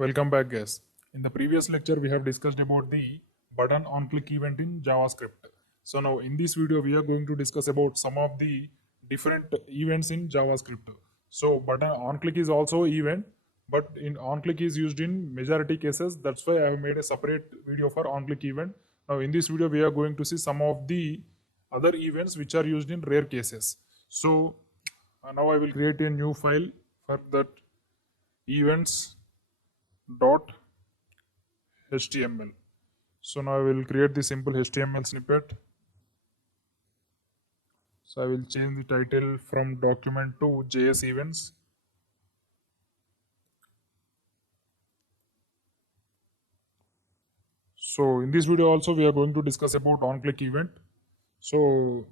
Welcome back, guys. In the previous lecture, we have discussed about the button on click event in JavaScript. So now in this video, we are going to discuss about some of the different events in JavaScript. So button on click is also event, but in on click is used in majority cases. That's why I have made a separate video for on click event. Now in this video, we are going to see some of the other events which are used in rare cases. So now I will create a new file for that events dot html. So now I will create the simple HTML snippet. So I will change the title from document to JS events. So in this video also we are going to discuss about on-click event. So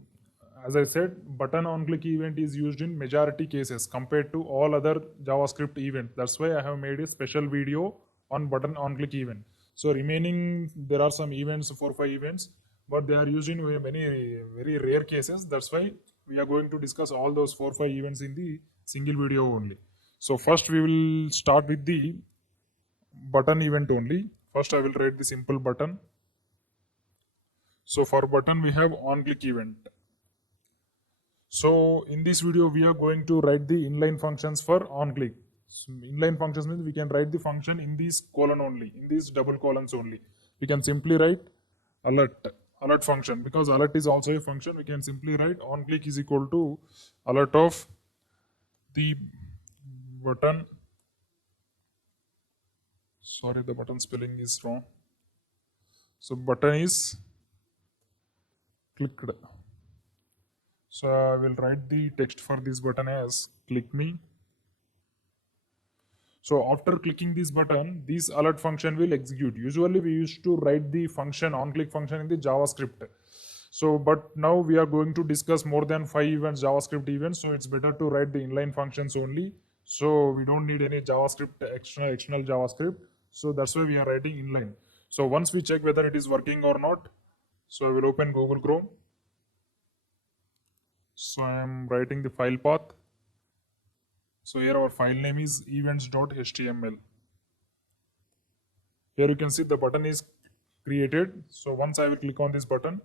as I said, button on-click event is used in majority cases compared to all other JavaScript events. That's why I have made a special video on button on-click event. So remaining, there are some events, 4-5 events, but they are used in many very rare cases. That's why we are going to discuss all those 4-5 events in the single video only. So first we will start with the button event only. First I will write the simple button. So for button we have on-click event. So in this video, we are going to write the inline functions for on-click. So inline functions means we can write the function in these colon only, in these double colons only. We can simply write alert function, because alert is also a function. We can simply write on-click is equal to alert of the button. Sorry, the button spelling is wrong. So button is clicked. So I will write the text for this button as click me. So after clicking this button, this alert function will execute. Usually we used to write the function on-click function in the JavaScript. So but now we are going to discuss more than 5 events, JavaScript events. So it's better to write the inline functions only. So we don't need any JavaScript external JavaScript. So that's why we are writing inline. So once we check whether it is working or not, so I will open Google Chrome. So I am writing the file path. So here our file name is events.html. Here you can see the button is created. So once I will click on this button,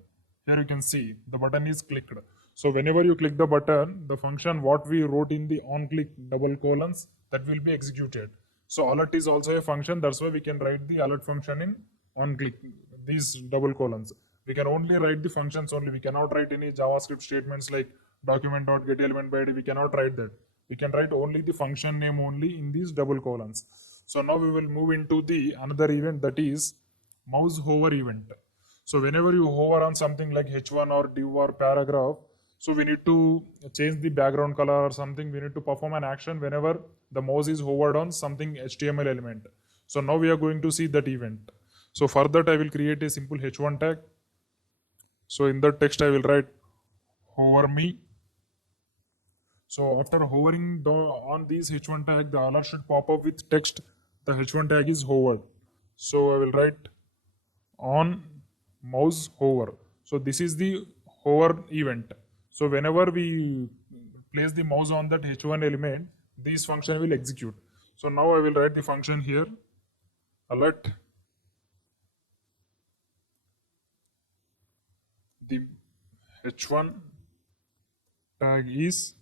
here you can see the button is clicked. So whenever you click the button, the function what we wrote in the on-click double colons, that will be executed. So alert is also a function. That's why we can write the alert function in on-click, these double colons. We can only write the functions only. We cannot write any JavaScript statements like document.getElementById. We cannot write that. We can write only the function name only in these double colons. So now we will move into the another event, that is mouse hover event. So whenever you hover on something like h1 or div or paragraph, so we need to change the background color or something. We need to perform an action whenever the mouse is hovered on something HTML element. So now we are going to see that event. So for that I will create a simple h1 tag. So in that text I will write hover me. So after hovering on these h1 tag, the alert should pop up with text. The h1 tag is hovered. So I will write on mouse hover. So this is the hover event. So whenever we place the mouse on that h1 element, this function will execute. So now I will write the function here, alert the h1 tag is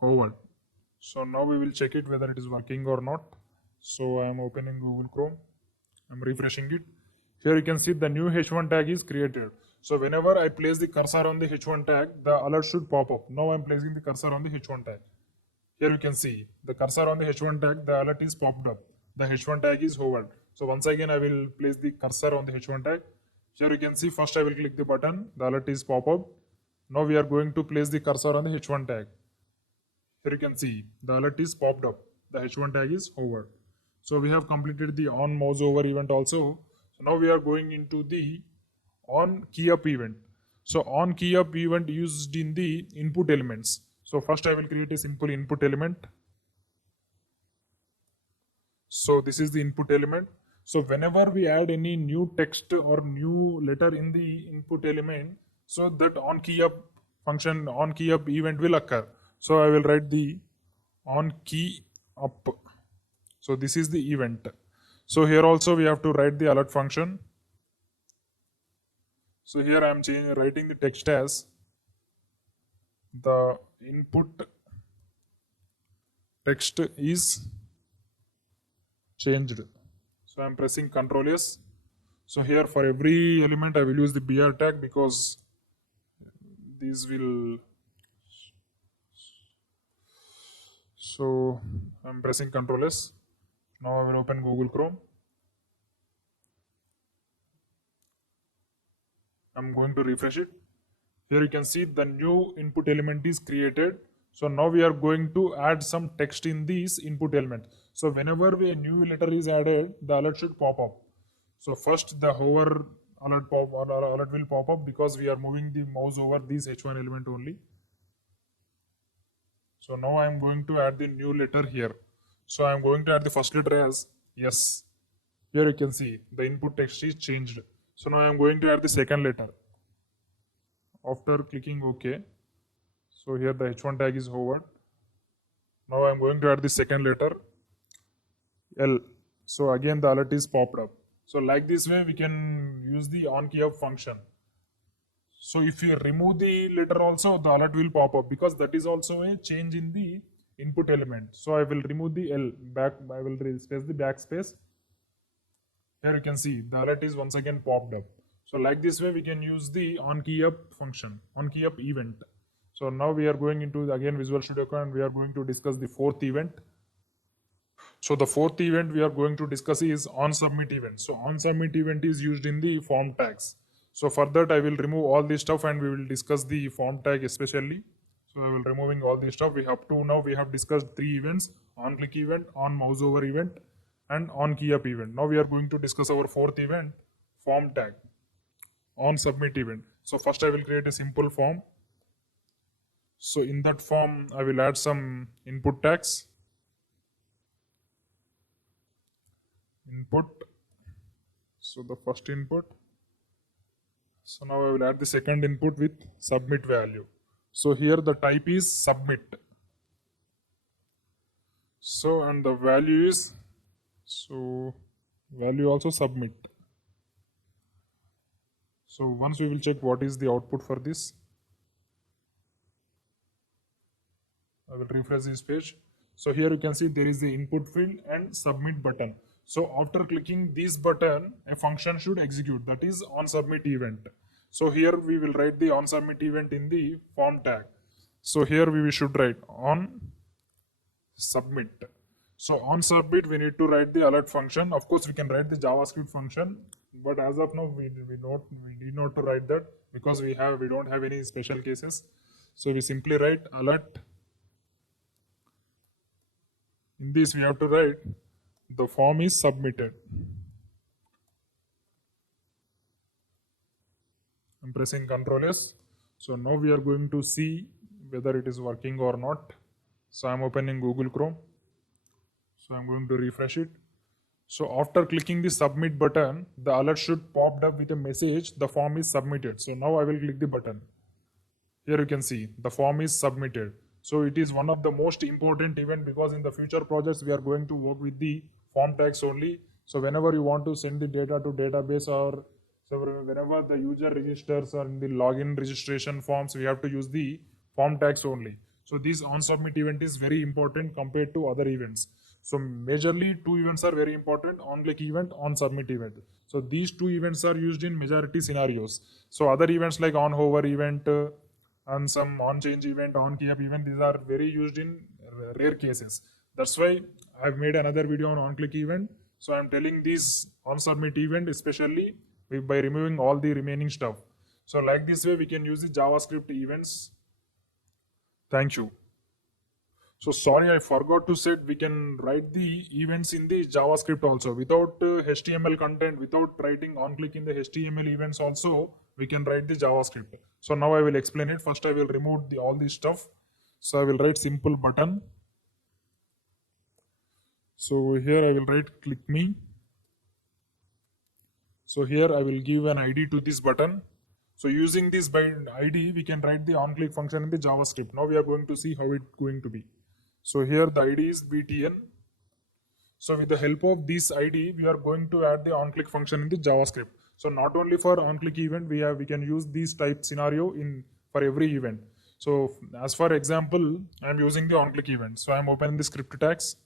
hovered. So now we will check it whether it is working or not. So I am opening Google Chrome. I am refreshing it. Here you can see the new h1 tag is created. So whenever I place the cursor on the h1 tag, the alert should pop up. Now I am placing the cursor on the h1 tag. Here you can see the cursor on the h1 tag, the alert is popped up. The h1 tag is hovered. So once again I will place the cursor on the h1 tag. Here you can see first I will click the button, the alert is pop up. Now we are going to place the cursor on the h1 tag. Here you can see the alert is popped up. The h1 tag is hovered. So we have completed the on mouse over event also. So now we are going into the on key up event. So on key up event used in the input elements. So first I will create a simple input element. So this is the input element. So whenever we add any new text or new letter in the input element, so that on key up function, on key up event will occur. So I will write the on key up. So this is the event. So here also we have to write the alert function. So here I am writing the text as the input text is changed. So I am pressing Ctrl S. So here for every element I will use the BR tag because these will. So I'm pressing Ctrl S. Now I will open Google Chrome. I'm going to refresh it. Here you can see the new input element is created. So now we are going to add some text in this input element. So whenever a new letter is added, the alert should pop up. So first the hover alert will pop up because we are moving the mouse over this H1 element only. So now I am going to add the new letter here. So I am going to add the first letter as yes. Here you can see the input text is changed. So now I am going to add the second letter. After clicking OK, so here the H1 tag is hovered. Now I am going to add the second letter L. So again the alert is popped up. So like this way we can use the onKeyUp function. So if you remove the letter also, the alert will pop up because that is also a change in the input element. So I will remove the L back. I will press the backspace. Here you can see the alert is once again popped up. So like this way we can use the onKeyUp function, onKeyUp event. So now we are going into again Visual Studio Code and we are going to discuss the fourth event. So the fourth event we are going to discuss is onSubmit event. So onSubmit event is used in the form tags. So for that I will remove all this stuff and we will discuss the form tag especially. So I will removing all this stuff. We have discussed three events: onClick event, onMouseOver event, and onKeyUp event. Now we are going to discuss our fourth event, form tag, onSubmit event. So first I will create a simple form. So in that form I will add some input tags. Input. So the first input. So now I will add the second input with submit value. So here the type is submit. So and the value is, so value also submit. So once we will check what is the output for this. I will refresh this page. So here you can see there is the input field and submit button. So after clicking this button, a function should execute, that is onSubmit event. So here we will write the onSubmit event in the form tag. So here we should write onSubmit. So onSubmit we need to write the alert function. Of course we can write the JavaScript function, but as of now we need not to write that because we don't have any special cases. So we simply write alert. In this we have to write the form is submitted. I'm pressing Ctrl S. So now we are going to see whether it is working or not. So I'm opening Google Chrome. So I'm going to refresh it. So after clicking the submit button, the alert should pop up with a message, the form is submitted. So now I will click the button. Here you can see the form is submitted. So it is one of the most important event because in the future projects we are going to work with the form tags only. So whenever you want to send the data to database or so whenever the user registers or in the login registration forms, we have to use the form tags only. So this onSubmit event is very important compared to other events. So majorly two events are very important: onClick event, onSubmit event. So these two events are used in majority scenarios. So other events like onHover event and some onChange event, onKeyUp event, these are very used in rare cases. That's why I've made another video on onClick event. So I'm telling this onSubmit event especially by removing all the remaining stuff. So like this way we can use the JavaScript events. Thank you. So sorry, I forgot to say we can write the events in the JavaScript also without HTML content, without writing onClick in the HTML events also, we can write the JavaScript. So now I will explain it. First I will remove all this stuff. So I will write simple button. So here I will write click me. So here I will give an ID to this button. So using this by ID, we can write the onClick function in the JavaScript. Now we are going to see how it's going to be. So here the ID is btn. So with the help of this ID, we are going to add the onClick function in the JavaScript. So not only for onClick event, we can use this type scenario in for every event. So as for example, I'm using the onClick event. So I'm opening the script tags.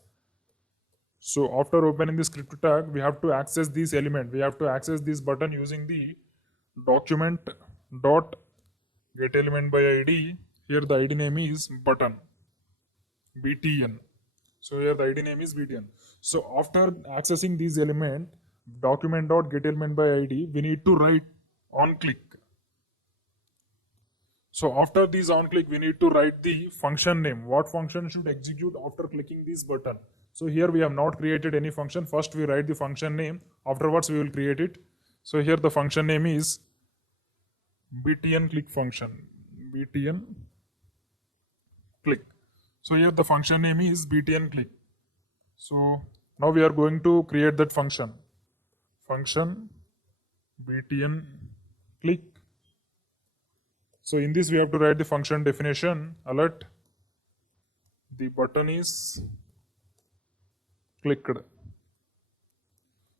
So after opening the script tag, we have to access this element. We have to access this button using the document dot get element by ID. Here the ID name is button btn. So here the ID name is btn. So after accessing this element document dot get element by ID, we need to write on click. So after this on click, we need to write the function name. What function should execute after clicking this button? So here we have not created any function. First we write the function name. Afterwards we will create it. So here the function name is btn click function. Btn click. So here the function name is btn click. So now we are going to create that function. Function btn click. So in this we have to write the function definition alert. The button is clicked.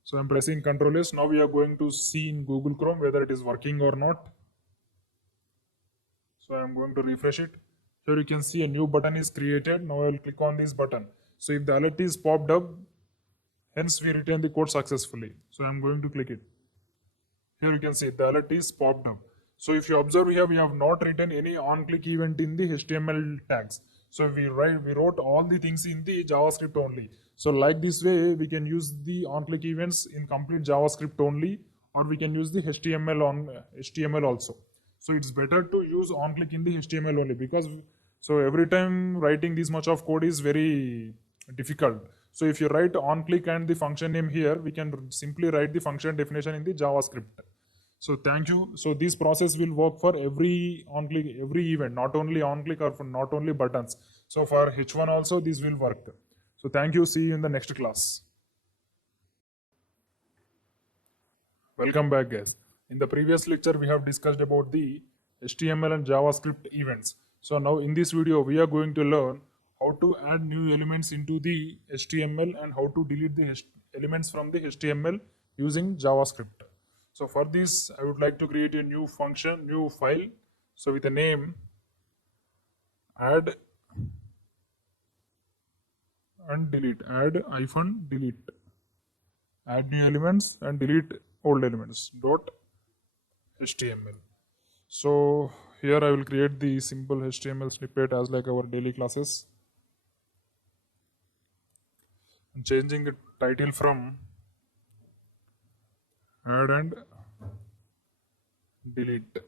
So I'm pressing Ctrl S. Now we are going to see in Google Chrome whether it is working or not. So I'm going to refresh it. Here you can see a new button is created. Now I will click on this button. So if the alert is popped up, hence we return the code successfully. So I'm going to click it. Here you can see the alert is popped up. So if you observe here, we have not written any on-click event in the HTML tags. So we wrote all the things in the JavaScript only. So like this way, we can use the on-click events in complete JavaScript only, or we can use the HTML also. So it's better to use on-click in the HTML only, because so every time writing this much of code is very difficult. So if you write on-click and the function name here, we can simply write the function definition in the JavaScript. So thank you. So this process will work for every on-click, every event, not only on-click or for not only buttons. So for H1 also this will work. So thank you. See you in the next class. Welcome back, guys. In the previous lecture, we have discussed about the HTML and JavaScript events. So now in this video, we are going to learn how to add new elements into the HTML and how to delete the elements from the HTML using JavaScript. So for this, I would like to create a new function, new file. So with the name add and delete, add-delete, add new elements and delete old elements dot HTML. So here I will create the simple HTML snippet as like our daily classes. I'm changing the title from add and delete.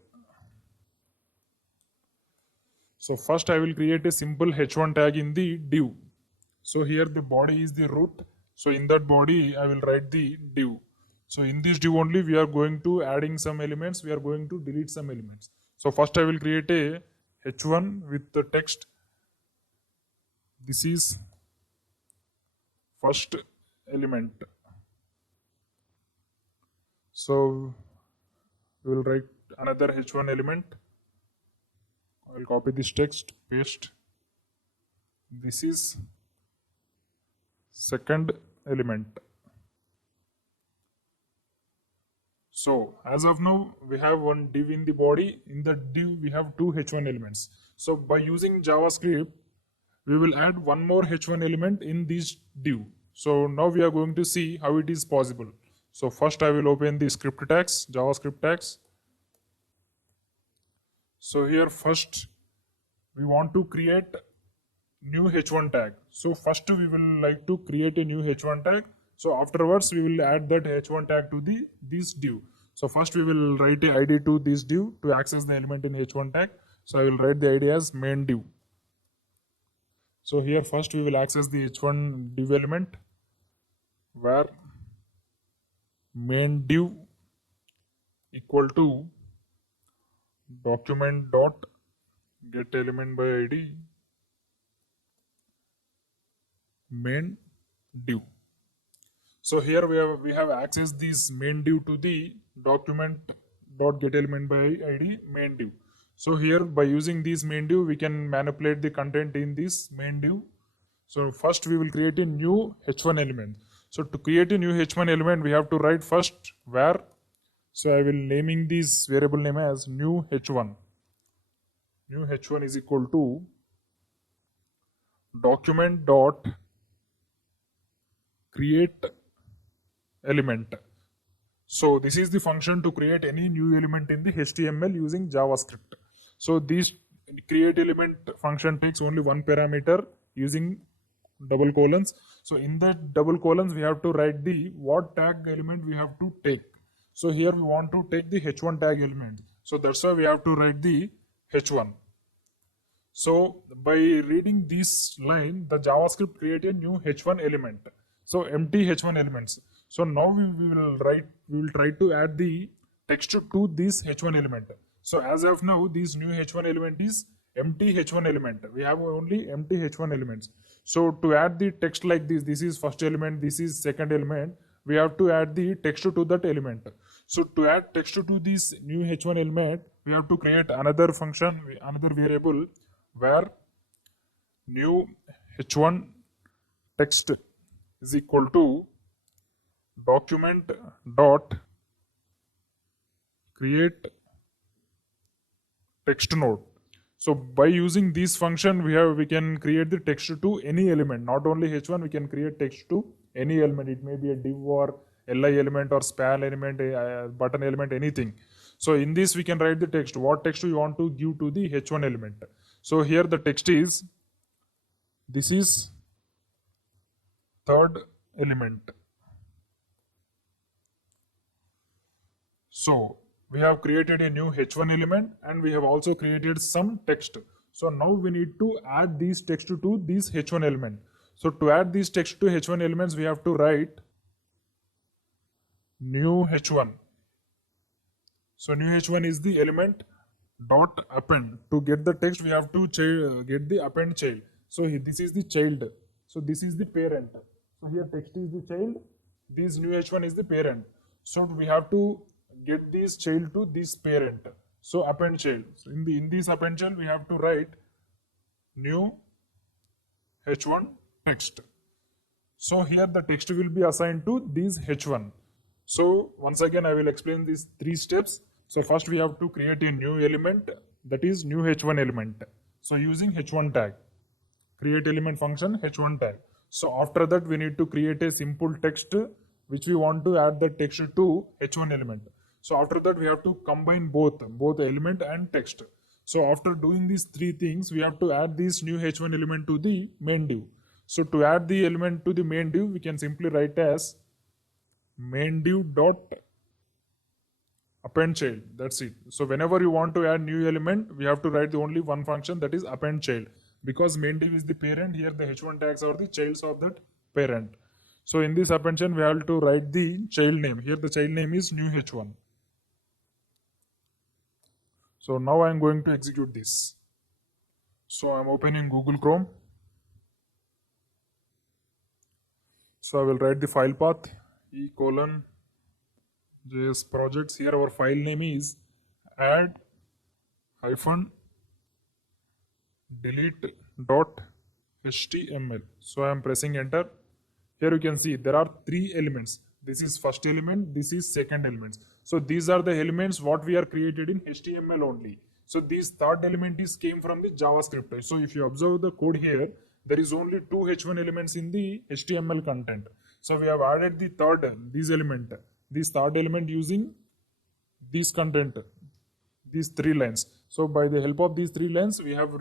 So first I will create a simple h1 tag in the div. So here the body is the root. So in that body I will write the div. So in this div only we are going to adding some elements, we are going to delete some elements. So first I will create a h1 with the text. This is first element. So we will write another h1 element. I will copy this text, paste. This is second element. So as of now, we have one div in the body. In the div, we have two h1 elements. So by using JavaScript, we will add one more h1 element in this div. So now we are going to see how it is possible. So first I will open the script tags, JavaScript tags. So here first we want to create new h1 tag. So first we will like to create a new h1 tag. So afterwards we will add that h1 tag to this div. So first we will write a id to this div to access the element in h1 tag. So I will write the id as main div. So here first we will access the h1 div element where main div equal to document dot get element by id main div. So here we have accessed this main div to the document dot get element by id main div. So here by using this main div we can manipulate the content in this main div. So first we will create a new h1 element. So to create a new h1 element, we have to write first var. So I will naming this variable name as new h1. New h1 is equal to document dot create element. So this is the function to create any new element in the HTML using JavaScript. So this create element function takes only one parameter using double colons. So in that double colons, we have to write the what tag element we have to take. So here we want to take the h1 tag element. So that's why we have to write the h1. So by reading this line, the JavaScript create a new h1 element. So empty h1 elements. So now we will try to add the text to this h1 element. So as of now, this new h1 element is empty h1 element. We have only empty h1 elements. So to add the text like this is first element, this is second element, we have to add the text to that element. So to add text to this new h1 element, we have to create another function, another variable where new h1 text is equal to document dot create text node. So by using this function, we can create the text to any element, not only h1. We can create text to any element. It may be a div or li element or span element, button element, anything. So in this we can write the text. What text we want to give to the h1 element. So here the text is, this is third element. So we have created a new h1 element and we have also created some text. So now we need to add these text to this h1 element. So to add these text to h1 elements, we have to write new h1. So new h1 is the element dot append. To get the text, we have to get the append child. So this is the child. So this is the parent. So here text is the child. This new h1 is the parent. So we have to get this child to this parent. So append child. So in this append child, we have to write new h1 text. So here the text will be assigned to this h1. So once again, I will explain these three steps. So first we have to create a new element, that is new h1 element. So using h1 tag, create element function h1 tag. So after that we need to create a simple text which we want to add the text to h1 element. So after that we have to combine both element and text. So after doing these three things, we have to add this new h1 element to the main div. So to add the element to the main div, we can simply write as main div dot append child. That's it. So whenever you want to add new element, we have to write the only one function, that is append child. Because main div is the parent, here the h1 tags are the childs of that parent. So in this append child, we have to write the child name. Here the child name is new h1. So now I am going to execute this. So I am opening Google Chrome. So I will write the file path e:/js projects. Here our file name is add-delete.html. So I am pressing enter. Here you can see there are three elements. This is first element, this is second element. So these are the elements what we are created in HTML only. So this third element is came from the JavaScript. So if you observe the code here, there is only two h1 elements in the HTML content. So we have added the this third element using this content, these three lines. So by the help of these three lines, we have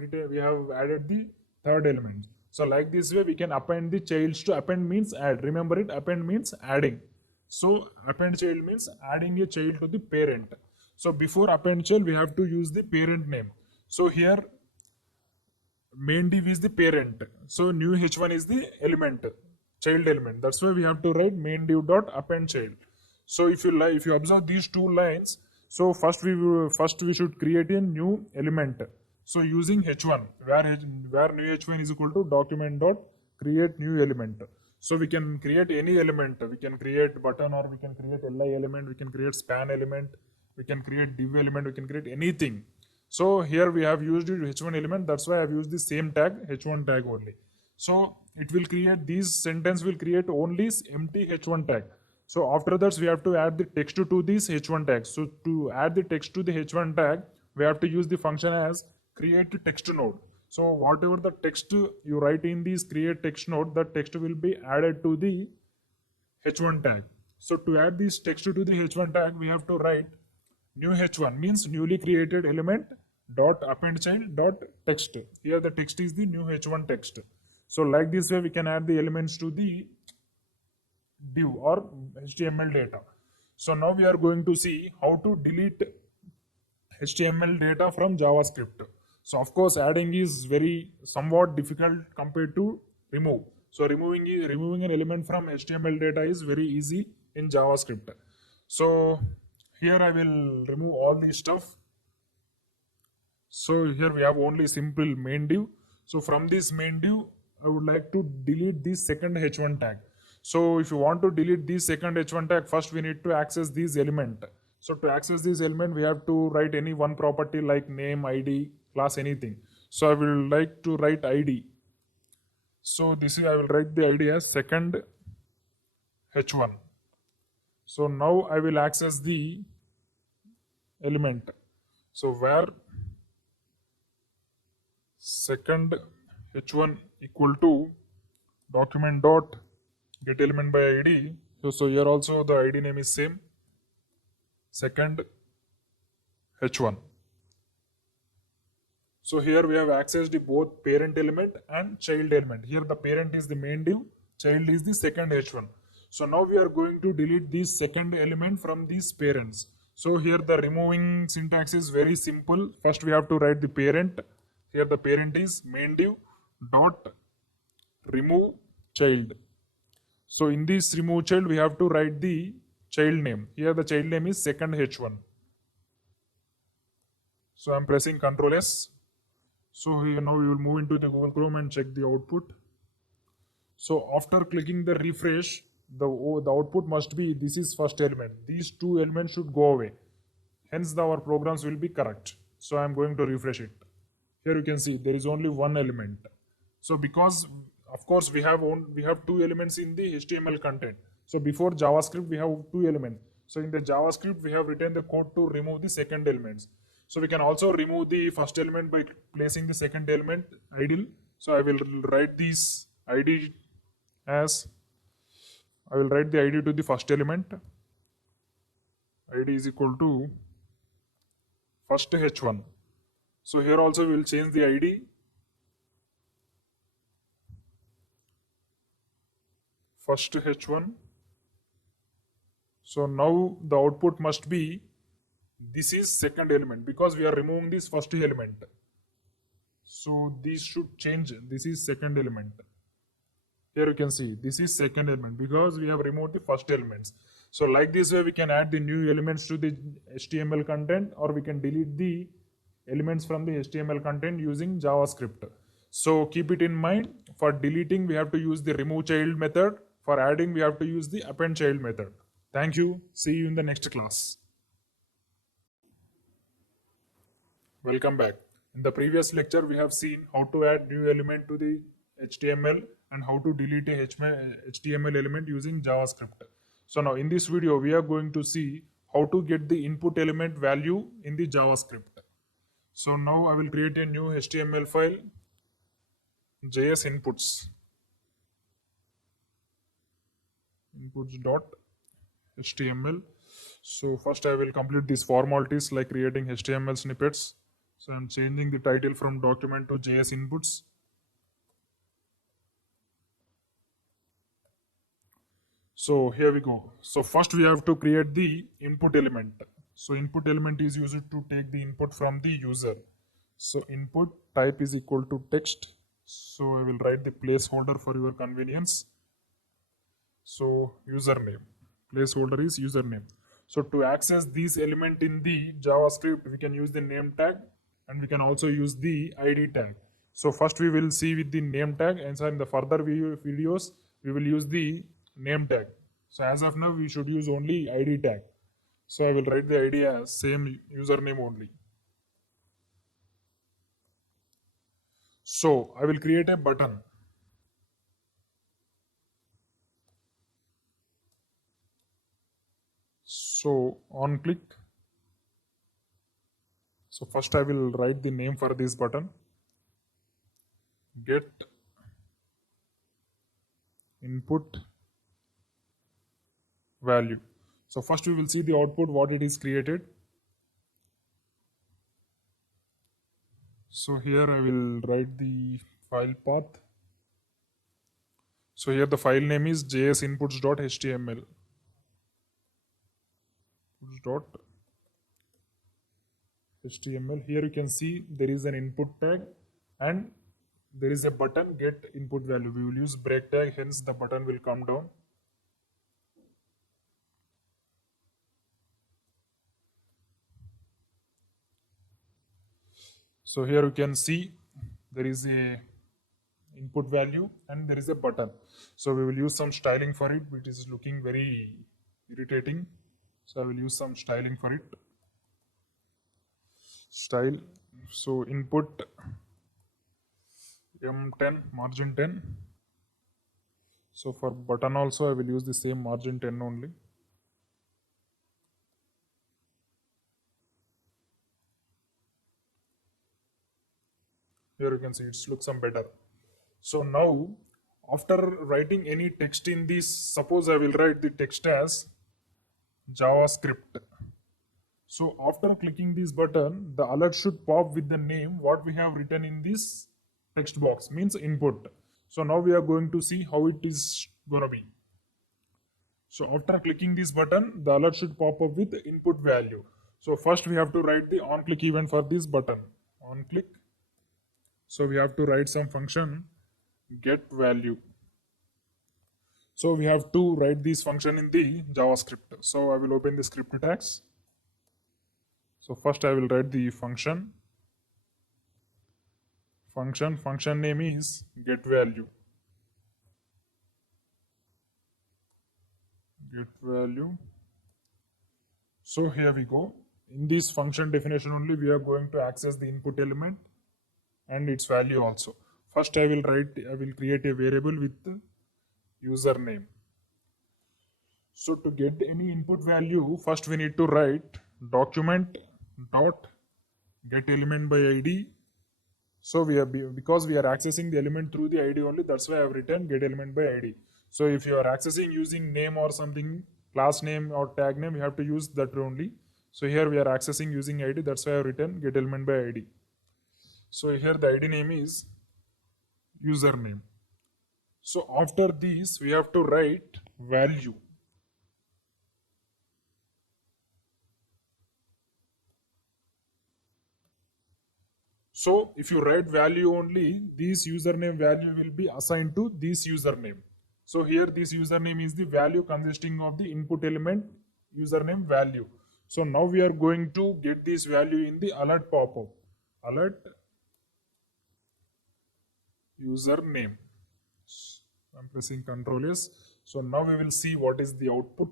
added the third element. So like this way, we can append the childs to append means add. Remember it, append means adding. So append child means adding a child to the parent. So before append child, we have to use the parent name. So here main div is the parent. So new h1 is the element, child element. That's why we have to write main div dot append child. So if you observe these two lines, so first we should create a new element. So using h1, where new h1 is equal to document dot create new element. So we can create any element. We can create button, or we can create li element, we can create span element, we can create div element, we can create anything. So here we have used h1 element. That's why I have used the same tag, h1 tag only. So it will create, this sentence will create only empty h1 tag. So after that we have to add the text to this h1 tag. So to add the text to the h1 tag, we have to use the function as create text node. So whatever the text you write in this create text node, the text will be added to the h1 tag. So to add this text to the h1 tag, we have to write new h1 means newly created element dot append child dot text. Here the text is the new h1 text. So like this way we can add the elements to the div or HTML data. So now we are going to see how to delete HTML data from JavaScript. So of course adding is very somewhat difficult compared to remove. So removing an element from HTML data is very easy in JavaScript. So here I will remove all this stuff. So here we have only simple main div. So from this main div, I would like to delete this second h1 tag. So if you want to delete this second h1 tag, first we need to access this element. So to access this element, we have to write any one property like name, ID, class, anything. So I will like to write ID. So this is, I will write the ID as second h1. So now I will access the element. So where second h1 equal to document dot get element by id. So here also the id name is same, second h1. So here we have accessed the both parent element and child element. Here the parent is the main div, child is the second h1. So now we are going to delete this second element from these parents. So here the removing syntax is very simple. First we have to write the parent. Here the parent is main div dot remove child. So in this remove child we have to write the child name. Here the child name is second h1. So I am pressing Ctrl S. So here now we will move into the Google Chrome and check the output. So after clicking the refresh, the output must be this is first element. These two elements should go away. Hence our programs will be correct. So I am going to refresh it. Here you can see there is only one element. So because of course we have two elements in the HTML content. So before JavaScript we have two elements. So in the JavaScript we have written the code to remove the second elements. So we can also remove the first element by placing the second element idle. So I will write this ID as, I will write the ID to the first element. ID is equal to first h1. So here also we will change the ID. First h1. So now the output must be this is second element because we are removing this first element. So this should change. This is second element. Here you can see this is second element because we have removed the first elements. So like this way we can add the new elements to the HTML content, or we can delete the elements from the HTML content using JavaScript. So keep it in mind, for deleting we have to use the remove child method. For adding we have to use the append child method. Thank you. See you in the next class. Welcome back. In the previous lecture, we have seen how to add new element to the HTML and how to delete a HTML element using JavaScript. So now in this video, we are going to see how to get the input element value in the JavaScript. So now I will create a new HTML file, JS inputs.html. So first I will complete these formalities like creating HTML snippets. So I'm changing the title from document to JS inputs. So here we go. So first we have to create the input element. So input element is used to take the input from the user. So input type is equal to text. So I will write the placeholder for your convenience. So username, placeholder is username. So to access this element in the JavaScript, we can use the name tag and we can also use the ID tag. So first we will see with the name tag, and so in the further videos, we will use the name tag. So as of now, we should use only ID tag. So I will write the ID as same username only. So I will create a button. So on click, so first I will write the name for this button, get input value. So first we will see the output, what it is created. So here I will write the file path. So here the file name is jsinputs.html. .html. Here you can see there is an input tag and there is a button get input value. We will use break tag, hence the button will come down. So here you can see there is a input value and there is a button. So we will use some styling for it, which is looking very irritating. So I will use some styling for it. Style. So input M10 margin 10. So for button also I will use the same margin 10 only. Here you can see it looks some better. So now after writing any text in this, suppose I will write the text as JavaScript. So after clicking this button, the alert should pop with the name what we have written in this text box, means input. So now we are going to see how it is gonna be. So after clicking this button, the alert should pop up with the input value. So first we have to write the on click event for this button. On click. So we have to write some function get value. So we have to write this function in the JavaScript. So I will open the script tags. So first I will write the function. Function name is get value. Get value. So here we go. In this function definition only we are going to access the input element and its value also. First I will create a variable with the username. So to get any input value, first we need to write document dot get element by id. So because we are accessing the element through the id only, that's why I have written get element by id. So if you are accessing using name or something, class name or tag name, you have to use that only. So here we are accessing using id, that's why I have written get element by id. So here the id name is username. So after this we have to write value. So if you write value only, this username value will be assigned to this username. So here this username is the value consisting of the input element username value. So now we are going to get this value in the alert pop-up. Alert username. I'm pressing Ctrl S. So now we will see what is the output.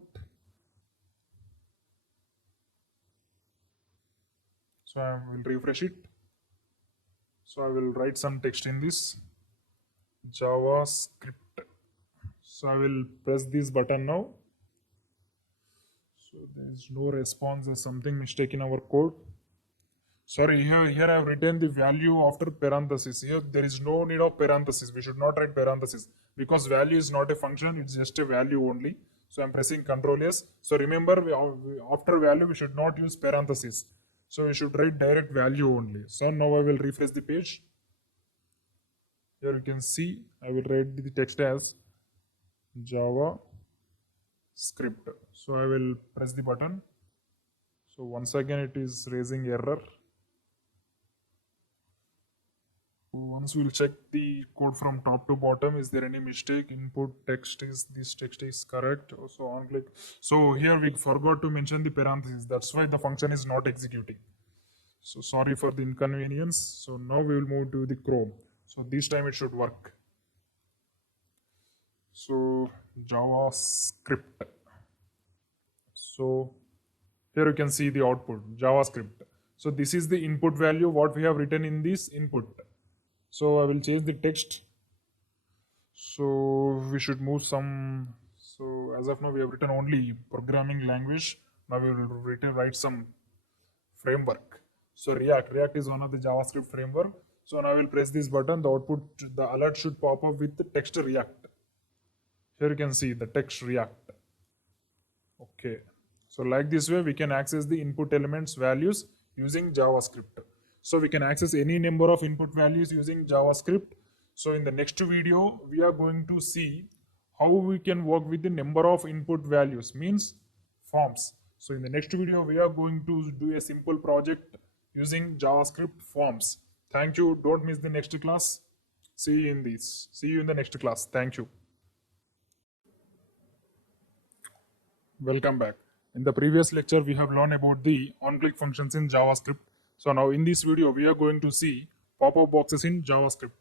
So I will refresh it. So I will write some text in this JavaScript. So I will press this button now. So there is no response, there's something mistake in our code. Sorry, here I have written the value after parenthesis. Here there is no need of parenthesis. We should not write parenthesis because value is not a function, it's just a value only. So I'm pressing Ctrl S. So remember, after value we should not use parenthesis. So we should write direct value only. So now I will refresh the page. Here you can see I will write the text as JavaScript. So I will press the button. So once again it is raising error. Once we'll check the code from top to bottom, is there any mistake? Input text is, this text is correct. Also on click. So here we forgot to mention the parentheses. That's why the function is not executing. So sorry for the inconvenience. So now we will move to the Chrome. So this time it should work. So JavaScript. So here you can see the output JavaScript. So this is the input value what we have written in this input. So I will change the text. So we should move some. So as of now we have written only programming language. Now we will write some framework. So React is one of the JavaScript framework. So now I will press this button, the output, the alert should pop up with the text React. Here you can see the text React. Okay. So like this way, we can access the input elements values using JavaScript. So we can access any number of input values using JavaScript. So in the next video, we are going to see how we can work with the number of input values, means forms. So in the next video, we are going to do a simple project using JavaScript forms. Thank you. Don't miss the next class. See you in the next class. Thank you. Welcome back. In the previous lecture, we have learned about the on-click functions in JavaScript. So now in this video, we are going to see pop-up boxes in JavaScript.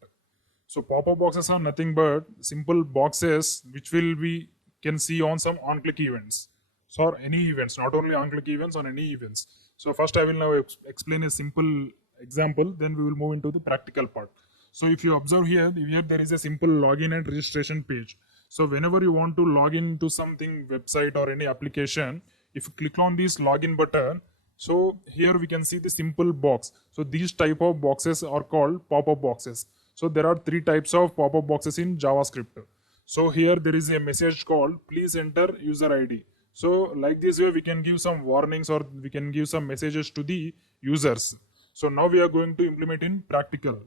So pop-up boxes are nothing but simple boxes which we can see on some on-click events. So or any events, not only on-click events, on any events. So first I will now explain a simple example, then we will move into the practical part. So if you observe here there is a simple login and registration page. So whenever you want to log into something, website or any application, if you click on this login button, so here we can see the simple box. So these type of boxes are called pop-up boxes. So there are three types of pop-up boxes in JavaScript. So here there is a message called please enter user ID. So like this way we can give some warnings or we can give some messages to the users. So now we are going to implement in practical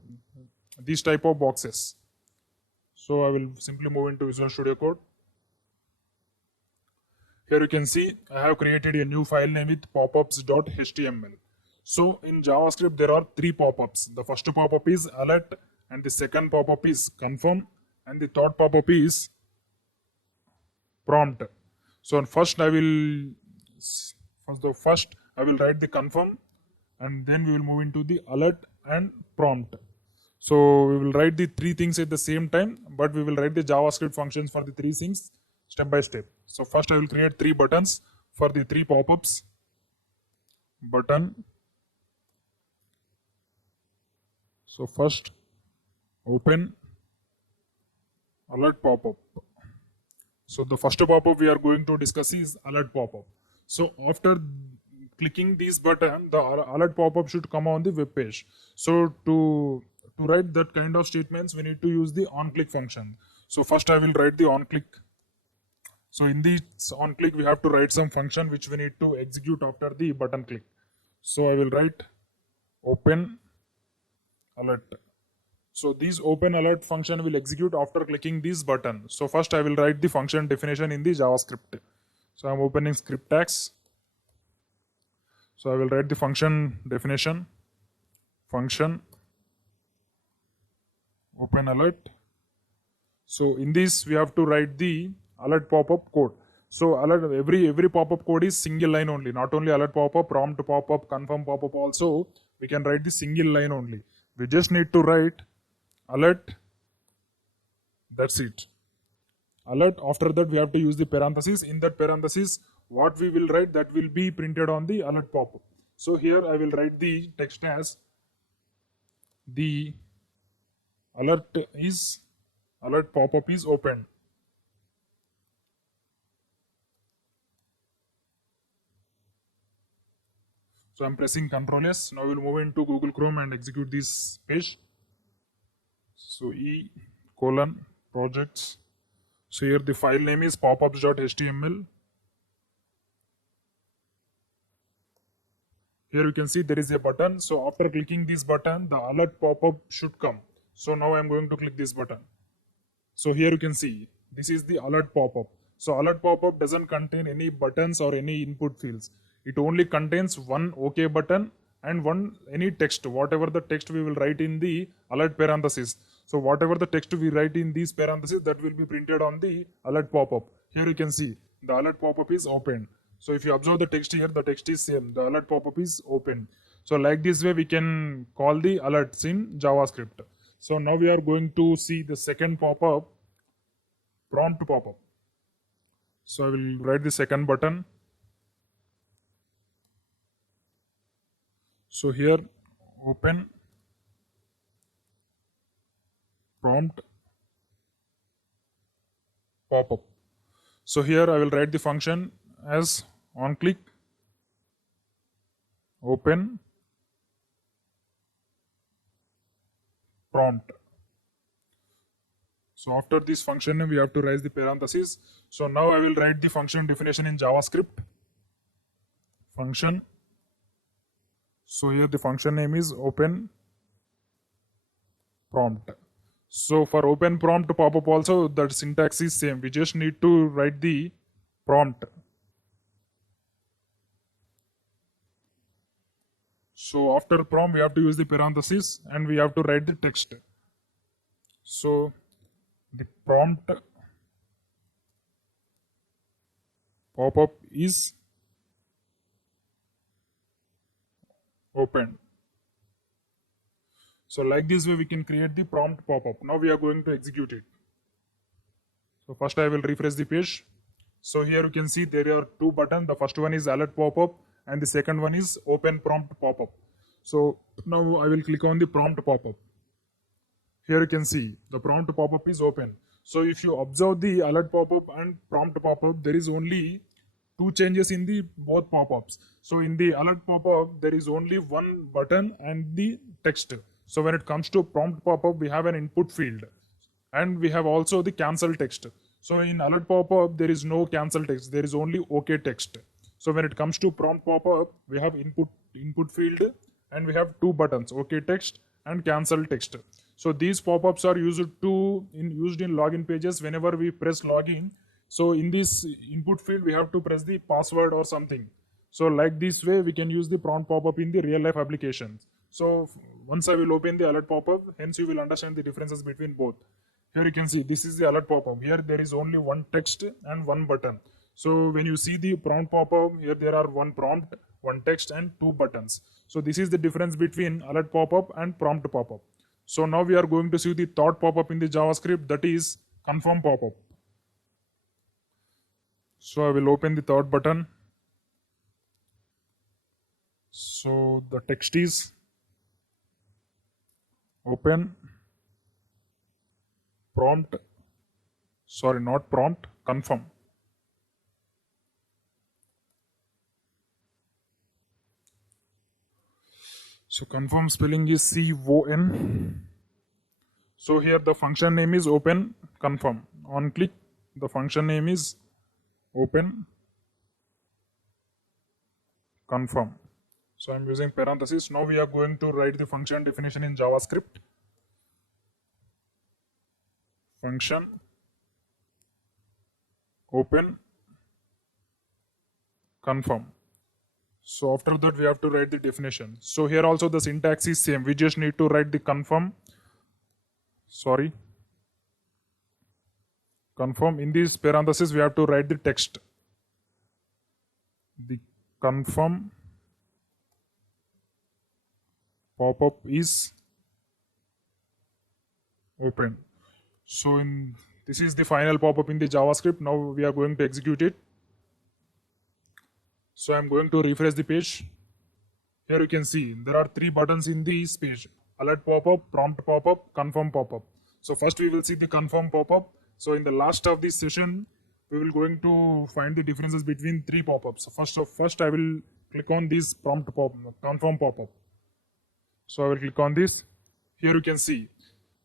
these type of boxes. So I will simply move into Visual Studio Code. Here you can see I have created a new file name with popups.html. So in JavaScript there are three pop-ups. The first pop-up is alert, and the second pop-up is confirm, and the third pop-up is prompt. So first I will write the confirm, and then we will move into the alert and prompt. So we will write the three things at the same time, but we will write the JavaScript functions for the three things step by step. So first I will create three buttons for the three pop-ups. Button. So first open alert pop-up. So the first pop-up we are going to discuss is alert pop-up. So after clicking this button, the alert pop-up should come on the web page. So to write that kind of statements, we need to use the on-click function. So first I will write the on-click. So in this on-click, we have to write some function which we need to execute after the button click. So I will write open alert. So this open alert function will execute after clicking this button. So first I will write the function definition in the JavaScript. So I'm opening script tags. So I will write the function definition, function open alert. So in this we have to write the alert pop-up code. So alert, every pop-up code is single line only, not only alert pop-up, prompt pop-up, confirm pop-up also. We can write the single line only. We just need to write alert. That's it. Alert. After that we have to use the parenthesis. In that parenthesis, what we will write, that will be printed on the alert pop-up. So here I will write the text as the alert pop-up is opened. So I'm pressing Ctrl S. Now we'll move into Google Chrome and execute this page. So projects. So here the file name is popups.html. Here you can see there is a button. So after clicking this button, the alert pop-up should come. So now I'm going to click this button. So here you can see this is the alert pop-up. So alert pop-up doesn't contain any buttons or any input fields. It only contains one OK button and any text, whatever the text we will write in the alert parenthesis. So whatever the text we write in these parentheses, that will be printed on the alert pop-up. Here you can see the alert pop-up is opened. So if you observe the text here, the text is same. The alert pop-up is open. So like this way we can call the alerts in JavaScript. So now we are going to see the second pop-up, prompt pop-up. So I will write the second button. So here open prompt pop-up. So here I will write the function as on click open prompt. So after this function name, we have to raise the parentheses. So now I will write the function definition in JavaScript. Function. So here the function name is open prompt. So for open prompt pop-up also, the syntax is same. We just need to write the prompt. So after prompt, we have to use the parentheses and we have to write the text. So the prompt pop-up is open. So like this way we can create the prompt pop-up. Now we are going to execute it. So first I will refresh the page. So here you can see there are two buttons. The first one is alert pop-up and the second one is open prompt pop-up. So now I will click on the prompt pop-up. Here you can see the prompt pop-up is open. So if you observe the alert pop-up and prompt pop-up, there is only two changes in the both pop-ups. So in the alert pop-up, there is only one button and the text. So when it comes to prompt pop-up, we have an input field and we have also the cancel text. So in alert pop-up, there is no cancel text. There is only OK text. So when it comes to prompt pop-up, we have input field and we have two buttons, OK text and cancel text. So these pop-ups are used in login pages whenever we press login. So in this input field, we have to press the password or something. So like this way, we can use the prompt pop-up in the real life applications. So once I will open the alert pop-up, hence you will understand the differences between both. Here you can see this is the alert pop-up. Here there is only one text and one button. So when you see the prompt pop-up, here there are one prompt, one text and two buttons. So this is the difference between alert pop-up and prompt pop-up. So now we are going to see the third pop-up in the JavaScript, that is confirm pop-up. So I will open the third button. So the text is open prompt, sorry, not prompt, confirm. So confirm spelling is C-O-N. So here the function name is open confirm. On click, the function name is open confirm. So I'm using parentheses. Now we are going to write the function definition in JavaScript. Function open confirm. So after that we have to write the definition. So here also the syntax is same. We just need to write the confirm. Confirm. In these parentheses we have to write the text. The confirm pop-up is open. So this is the final pop-up in the JavaScript. Now we are going to execute it. So I'm going to refresh the page. Here you can see there are three buttons in this page: alert pop-up, prompt pop-up, confirm pop-up. So first we will see the confirm pop-up. So in the last of this session, we will going to find the differences between three pop-ups. So first I will click on this confirm pop-up. So I will click on this. Here you can see.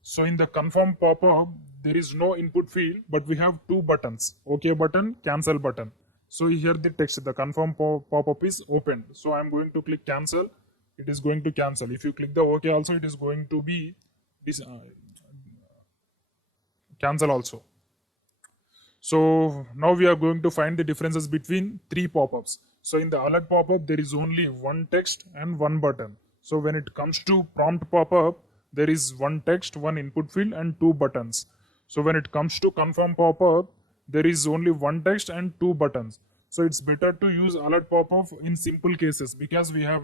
So in the confirm pop-up, there is no input field, but we have two buttons: OK button, cancel button. So here the text, the confirm pop-up is opened. So I'm going to click cancel. It is going to cancel. If you click the OK also, it is going to be this cancel also. So now we are going to find the differences between three pop-ups. So in the alert pop-up, there is only one text and one button. So when it comes to prompt pop-up, there is one text, one input field and two buttons. So when it comes to confirm pop-up, there is only one text and two buttons. So it's better to use alert pop-up in simple cases because we have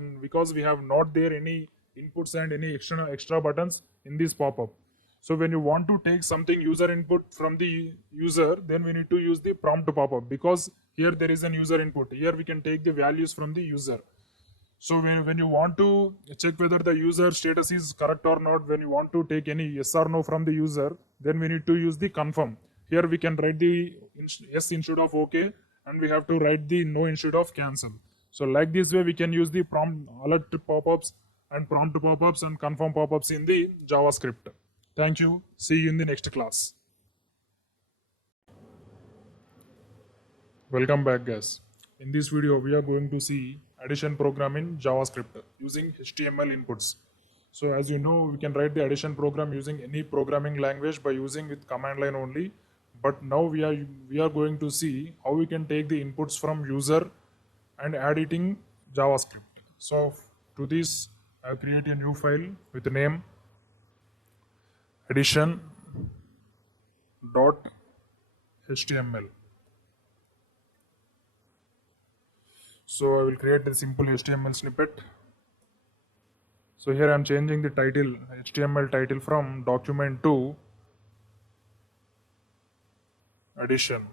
not there any inputs and any extra buttons in this pop-up. So when you want to take something user input from the user, then we need to use the prompt pop-up because here there is an user input. Here we can take the values from the user. So when you want to check whether the user status is correct or not, when you want to take any yes or no from the user, then we need to use the confirm. Here we can write the yes instead of OK and we have to write the no instead of cancel. So like this way we can use the prompt alert pop-ups and prompt pop-ups and confirm pop-ups in the JavaScript. Thank you. See you in the next class. Welcome back, guys. In this video we are going to see addition program in JavaScript using HTML inputs. So as you know, we can write the addition program using any programming language by using with command line only. But now we are going to see how we can take the inputs from user and add it in JavaScript. So to this, I create a new file with the name addition.html. So I will create a simple HTML snippet. So here I am changing the title, HTML title from document to addition.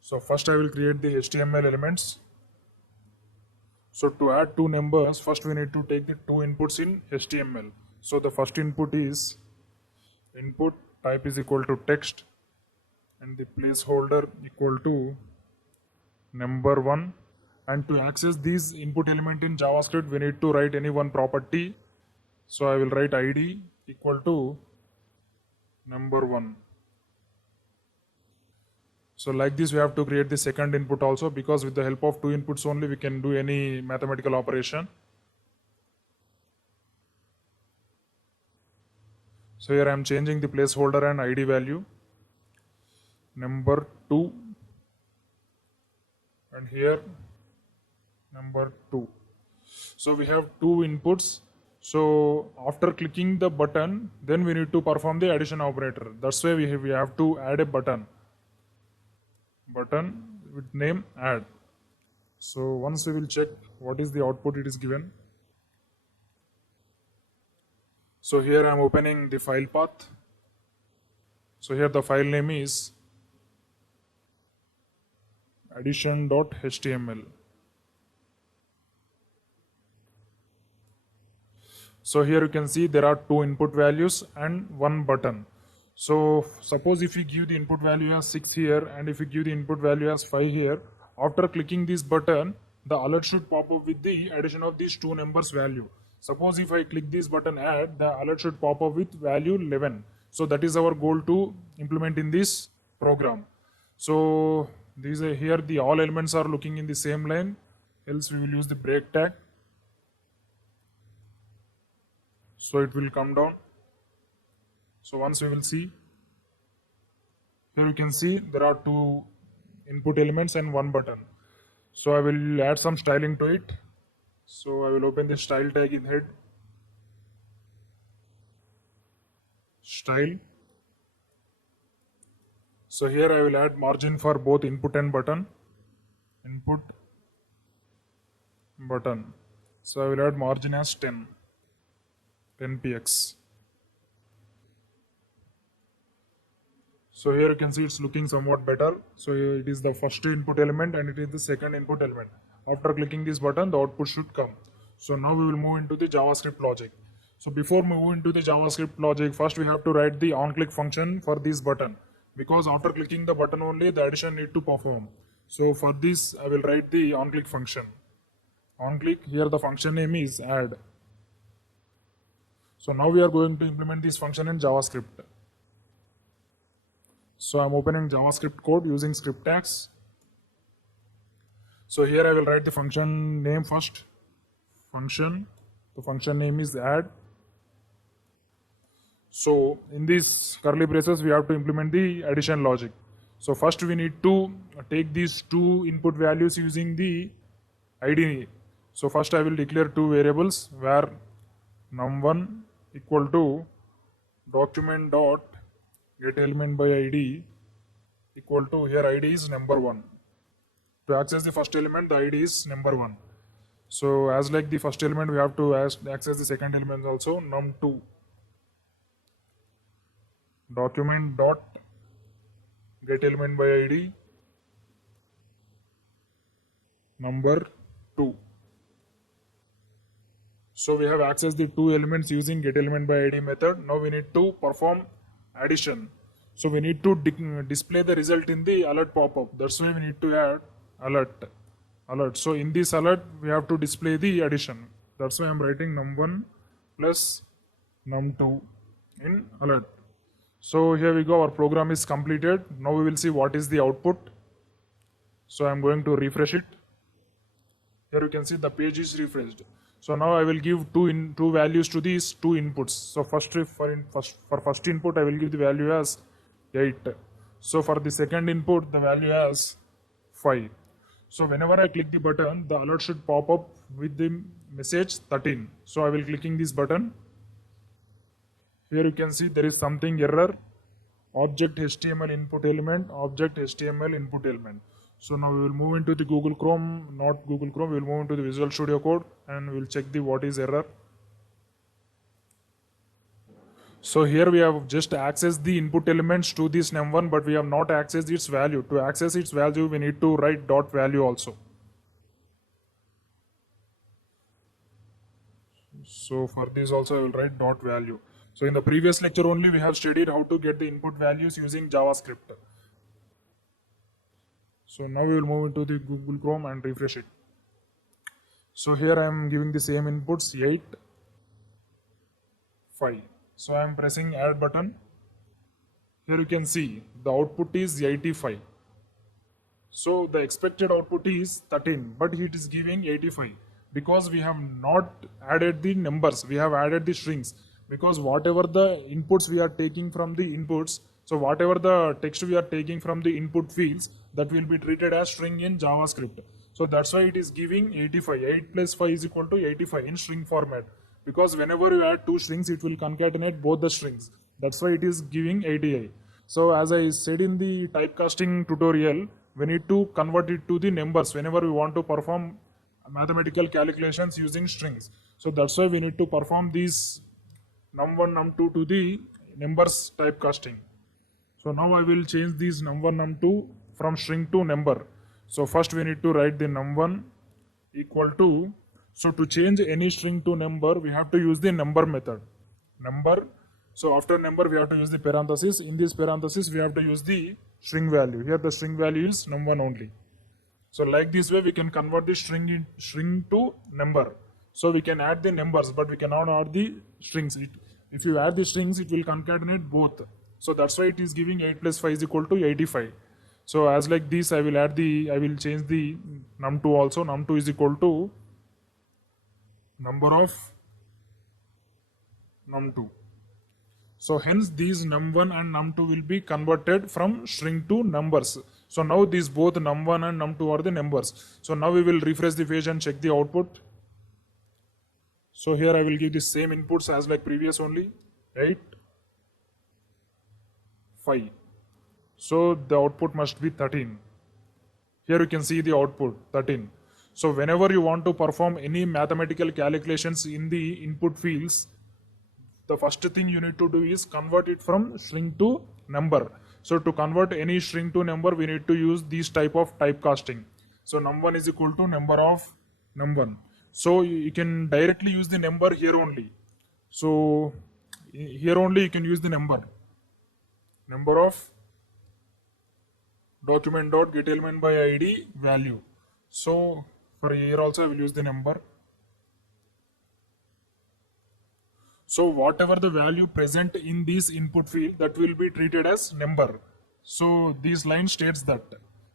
So first I will create the HTML elements. So to add two numbers, first we need to take the two inputs in HTML. So the first input is input type is equal to text and the placeholder equal to number 1. And to access these input element in JavaScript, we need to write any one property. So I will write id equal to number 1. So like this we have to create the second input also, because with the help of two inputs only we can do any mathematical operation. So here I am changing the placeholder and id value number 2 and here number 2. So we have two inputs. So after clicking the button, then we need to perform the addition operator. That's why we have to add a button with name add. So once we will check what is the output it is given. So here I am opening the file path. So here the file name is addition.html. So here you can see there are two input values and one button. So suppose if you give the input value as 6 here and if you give the input value as 5 here, after clicking this button, the alert should pop up with the addition of these two numbers value. Suppose if I click this button add, the alert should pop up with value 11. So that is our goal to implement in this program. So these are here the all elements are looking in the same line, else we will use the break tag. So it will come down. So once we will see, here you can see there are two input elements and one button. So I will add some styling to it. So I will open the style tag in head, style. So here I will add margin for both input and button, input, button. So I will add margin as 10 px. So here you can see it's looking somewhat better. So here it is the first input element and it is the second input element. After clicking this button, the output should come. So now we will move into the JavaScript logic. So before moving into the JavaScript logic, first we have to write the onClick function for this button, because after clicking the button only the addition need to perform. So for this I will write the onClick function. OnClick, here the function name is add. So now we are going to implement this function in JavaScript. So I'm opening JavaScript code using script tags. So here I will write the function name first. Function, the function name is add. So in these curly braces we have to implement the addition logic. So first we need to take these two input values using the id. So first I will declare two variables where num1 equal to document dot get element by id equal to, here id is number 1. To access the first element, the id is number 1. So as like the first element, we have to access the second element also, num2 document dot get element by id number 2. So we have accessed the two elements using getElementById method. Now we need to perform addition. So we need to display the result in the alert pop-up. That's why we need to add alert. So in this alert, we have to display the addition. That's why I'm writing num1 plus num2 in alert. So here we go, our program is completed. Now we will see what is the output. So I'm going to refresh it. Here you can see the page is refreshed. So now I will give two values to these two inputs. So for first input I will give the value as 8. So for the second input the value as 5. So whenever I click the button, the alert should pop up with the message 13. So I will clicking this button. Here you can see there is something error. Object HTML input element, object HTML input element. So now we will move into the Google Chrome, not Google Chrome, we will move into the Visual Studio Code and we will check the what is error. So here we have just accessed the input elements to this num1, but we have not accessed its value. To access its value, we need to write dot value also. So for this also I will write dot value. So in the previous lecture only we have studied how to get the input values using JavaScript. So now we will move into the Google Chrome and refresh it. So here I am giving the same inputs 8, 5. So I am pressing add button. Here you can see the output is 85. So the expected output is 13, but it is giving 85 because we have not added the numbers, we have added the strings. Because whatever the inputs we are taking from the inputs, so whatever the text we are taking from the input fields, that will be treated as string in JavaScript. So that's why it is giving 85. 8 plus 5 is equal to 85 in string format. Because whenever you add two strings, it will concatenate both the strings. That's why it is giving 88. So as I said in the typecasting tutorial, we need to convert it to the numbers whenever we want to perform mathematical calculations using strings. So that's why we need to perform these num1, num2 to the numbers typecasting. So now I will change these num1, num2 from string to number. So first we need to write the num1 equal to, so to change any string to number, we have to use the number method. Number, so after number we have to use the parenthesis. In this parenthesis we have to use the string value. Here the string value is num1 only. So like this way we can convert the string to number. So we can add the numbers, but we cannot add the strings. If you add the strings, it will concatenate both. So that's why it is giving 8 plus 5 is equal to 85. So as like this, I will change the num2 also. Num2 is equal to number of num2. So hence these num1 and num2 will be converted from string to numbers. So now these both num1 and num2 are the numbers. So now we will refresh the page and check the output. So here I will give the same inputs as like previous only, 8, 5. So the output must be 13. Here you can see the output 13. So whenever you want to perform any mathematical calculations in the input fields, the first thing you need to do is convert it from string to number. So to convert any string to number, we need to use this type of typecasting. So num1 is equal to number of num1. So you can directly use the number here only. So here only you can use the number of document.getElementById value. So for here also I will use the number. So whatever the value present in this input field, that will be treated as number. So this line states that.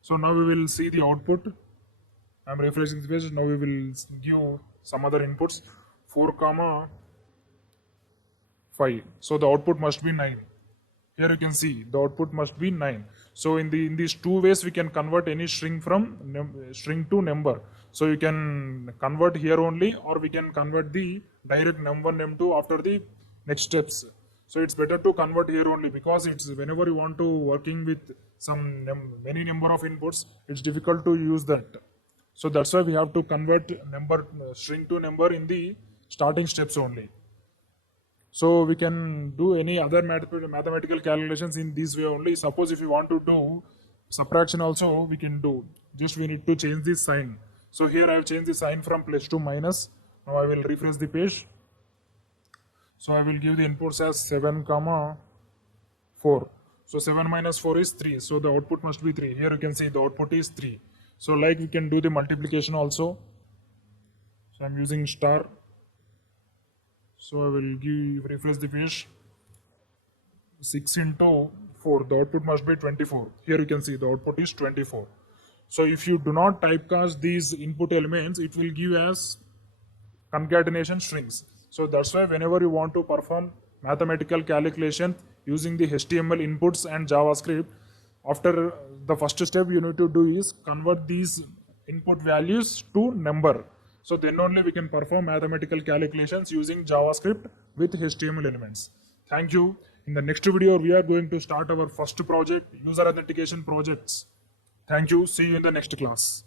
So now we will see the output. I am refreshing the page. Now we will give some other inputs 4, 5. So the output must be 9. Here you can see the output must be 9. So in these two ways we can convert any string from string to number. So you can convert here only, or we can convert the direct num1, num2 after the next steps. So it's better to convert here only, because it's whenever you want to working with some many number of inputs, it's difficult to use that. So that's why we have to convert string to number in the starting steps only. So we can do any other mathematical calculations in this way only. Suppose if you want to do subtraction also, we can do. Just we need to change this sign. So here I have changed the sign from plus to minus. Now I will refresh the page. So I will give the inputs as 7, 4. So 7 minus 4 is 3. So the output must be 3. Here you can see the output is 3. So like we can do the multiplication also. So I'm using star. So I will refresh the page. 6 into 4, the output must be 24. Here you can see the output is 24. So if you do not typecast these input elements, it will give as concatenation strings. So that's why whenever you want to perform mathematical calculation using the HTML inputs and JavaScript, after the first step you need to do is convert these input values to number. So then only we can perform mathematical calculations using JavaScript with HTML elements. Thank you. In the next video, we are going to start our first project, user authentication projects. Thank you. See you in the next class.